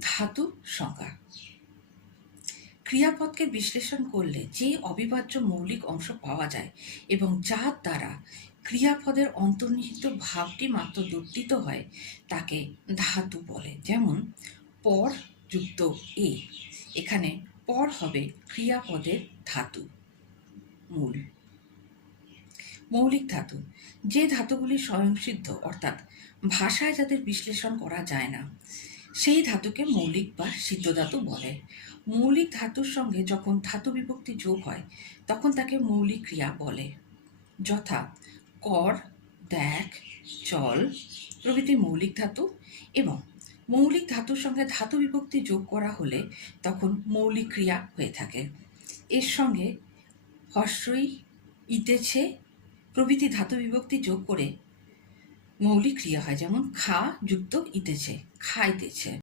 ধাতু সংজ্ঞা। ক্রিয়াপদকে বিশ্লেষণ করলে যে অবিভাজ্য মৌলিক অংশ পাওয়া যায় এবং যার দ্বারা ক্রিয়াপদের অন্তর্নিহিত ভাবটি মাত্র দুর্বৃত্ত হয় তাকে ধাতু বলে। যেমন পর যুক্ত এ, এখানে পর হবে ক্রিয়াপদের ধাতু মূল। মৌলিক ধাতু, যে ধাতুগুলি স্বয়ংসিদ্ধ অর্থাৎ ভাষায় যাদের বিশ্লেষণ করা যায় না সেই ধাতুকে মৌলিক বা সিদ্ধ ধাতু বলে। মৌলিক ধাতুর সঙ্গে যখন ধাতু বিভক্তি যোগ হয় তখন তাকে মৌলিক ক্রিয়া বলে, যথা কর, দেখ, চল প্রভৃতি মৌলিক ধাতু। এবং মৌলিক ধাতুর সঙ্গে ধাতু বিভক্তি যোগ করা হলে তখন মৌলিক ক্রিয়া হয়ে থাকে। এর সঙ্গে হস্যই, ইতেছে প্রভৃতি ধাতু বিভক্তি যোগ করে মৌলিক ক্রিয়া হয়, যেমন খা যুক্ত ইতেছে, খাইতেছে।